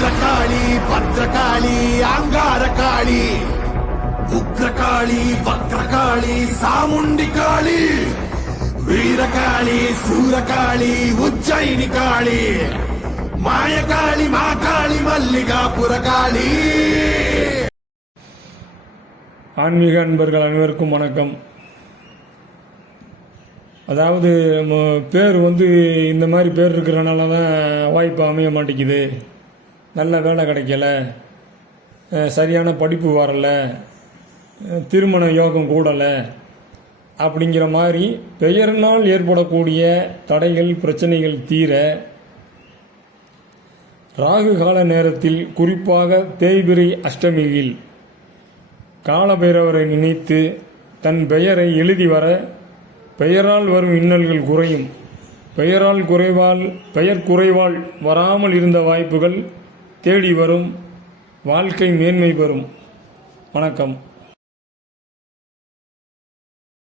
பத்ரகாளி பத்ரகாளி அங்காரகாளி உக்ரகாளி வக்ரகாளி சாமுண்டி காளி வீரகாளி சூரகாளி உஜ்ஜயினி காளி மாயகாளி மாகாளி மல்லிகாபுர காளி. ஆன்மீக அன்பர்கள் அனைவருக்கும் வணக்கம். அதாவது பேர் இந்த மாதிரி பேர் இருக்கிறனால தான் வாய்ப்பு அமைய மாட்டேங்குது, நல்ல வேலை கிடைக்கல, சரியான படிப்பு வரல, திருமண யோகம் கூடலை அப்படிங்கிற மாதிரி பெயரினால் ஏற்படக்கூடிய தடைகள் பிரச்சனைகள் தீர ராகு கால நேரத்தில், குறிப்பாக தேய்பிரை அஷ்டமியில் காலபைரவரை நினைத்து தன் பெயரை எழுதி வர பெயரால் வரும் இன்னல்கள் குறையும். பெயர் குறைவால் வராமல் இருந்த வாய்ப்புகள் தேடி வரும். வாழ்க்கை மேன்மை பெறும். வணக்கம்.